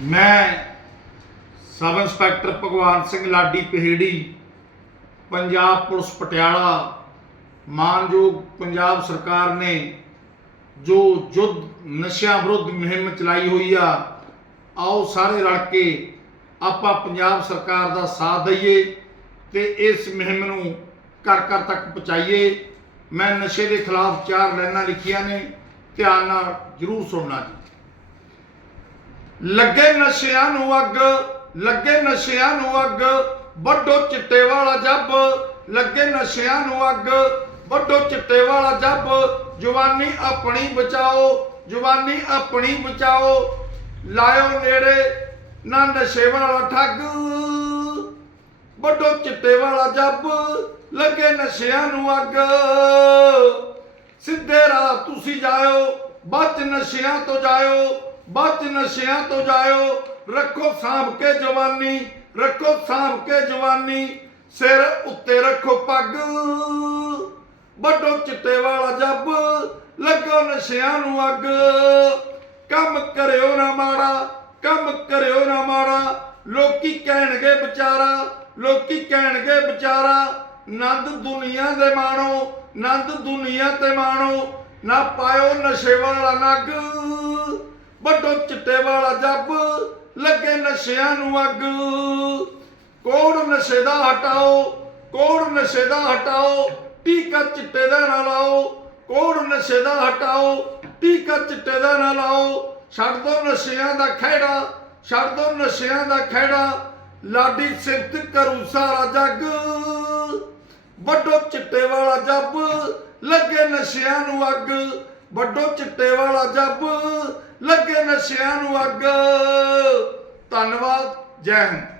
ਮੈਂ sub inspector Bhagwan Singh Ladi Paheri, Punjab police Patiala, ਮਾਨਯੋਗ ਪੰਜਾਬ ਸਰਕਾਰ ਨੇ ਜੋ ਯੁੱਧ ਨਸ਼ਿਆਂ ਵਿਰੁੱਧ ਮੁਹਿੰਮ ਚਲਾਈ ਹੋਈ ਆ, ਆਓ ਸਾਰੇ ਰਲ ਕੇ ਆਪਾਂ ਪੰਜਾਬ ਸਰਕਾਰ ਦਾ ਸਾਥ ਦਈਏ ਤੇ ਇਸ ਮੁਹਿੰਮ ਨੂੰ ਘਰ ਘਰ ਤੱਕ ਪਹੁੰਚਾਈਏ। ਮੈਂ ਨਸ਼ੇ ਦੇ ਖਿਲਾਫ ਚਾਰ ਲਾਈਨਾਂ ਲਿਖੀਆਂ ਨੇ, ਧਿਆਨ ਨਾਲ ਜਰੂਰ ਸੁਣਨਾ ਜੀ। ਲੱਗੇ ਨਸ਼ਿਆਂ ਨੂੰ ਅੱਗ, ਲੱਗੇ ਨਸ਼ਿਆਂ ਨੂੰ ਅੱਗ, ਵੱਡੋ ਚਿੱਟੇ ਵਾਲਾ ਜੱਬ, ਲੱਗੇ ਨਸ਼ਿਆਂ ਨੂੰ ਅੱਗ, ਵੱਡੋ ਚਿੱਟੇ ਵਾਲਾ ਜੱਬ, ਜਵਾਨੀ ਆਪਣੀ ਬਚਾਓ, ਜਵਾਨੀ ਆਪਣੀ ਬਚਾਓ, ਲਾਇਓ ਨੇੜੇ, ਨਾ ਨਸ਼ੇ ਵਾਲਾ ਠੱਗ, ਵੱਡੋ ਚਿੱਟੇ ਵਾਲਾ ਜੱਬ, ਲੱਗੇ ਨਸ਼ਿਆਂ ਨੂੰ ਅੱਗ। ਸਿੱਧੇ ਰਾਹ ਤੁਸੀਂ ਜਾਇਓ ਬਚ ਨਸ਼ਿਆਂ ਤੋਂ ਜਾਇਓ ਬਚ ਨਸ਼ਿਆਂ ਤੋਂ ਜਾਇਓ, ਰੱਖੋ ਸਾਂਭ ਕੇ ਜਵਾਨੀ, ਰੱਖੋ ਸਾਂਭ ਕੇ ਜਵਾਨੀ, ਸਿਰ ਉੱਤੇ ਰੱਖੋ ਪੱਗ। ਵੱਡੋ ਚਿੱਟੇ ਵਾਲਾ ਜੱਬ, ਲੱਗੋ ਨਸ਼ਿਆਂ ਨੂੰ ਅੱਗ। ਕੰਮ ਕਰਿਓ ਨਾ ਮਾੜਾ, ਕੰਮ ਕਰਿਓ ਨਾ ਮਾੜਾ, ਲੋਕੀ ਕਹਿਣਗੇ ਵਿਚਾਰਾ, ਲੋਕੀ ਕਹਿਣਗੇ ਵਿਚਾਰਾ, ਨੰਦ ਦੁਨੀਆ ਦੇ ਮਾਣੋ, ਨੰਦ ਦੁਨੀਆ ਤੇ ਮਾਣੋ, ਨਾ ਪਾਇਓ ਨਸ਼ੇ ਵਾਲਾ ਨੱਗ। ਵੱਡੋ ਚਿੱਟੇ ਵਾਲਾ ਜੱਬ, ਲੱਗੇ ਨਸ਼ਿਆਂ ਨੂੰ ਅੱਗ। ਕੋੜ ਨਸ਼ੇ ਦਾ ਹਟਾਓ ਕੋੜ ਨਸ਼ੇ ਦਾ ਹਟਾਓ, ਟੀਕਾ ਚਿੱਟੇ ਦਾ ਨਾ ਲਾਓ। ਕੋੜ ਨਸ਼ੇ ਦਾ ਹਟਾਓ, ਟੀਕਾ ਚਿੱਟੇ ਦਾ ਨਾ ਲਾਓ। ਛੱਡ ਦੋ ਨਸ਼ਿਆਂ ਦਾ ਖਹਿੜਾ, ਛੱਡ ਦੋ ਨਸ਼ਿਆਂ ਦਾ ਖਹਿੜਾ। ਲਾਡੀ ਸਿਫਤ ਕਰੂ ਸਾਰਾ ਜੱਗ। ਵੱਡੋ ਚਿੱਟੇ ਵਾਲਾ ਜੱਬ, ਲੱਗੇ ਨਸ਼ਿਆਂ ਨੂੰ ਅੱਗ। ਵੱਡੋ ਚਿੱਟੇ ਵਾਲਾ ਜੱਬ ਲੱਗੇ ਨਸ਼ਿਆਂ ਨੂੰ ਅੱਗ। ਧੰਨਵਾਦ ਜੈ ਹਿੰਦ।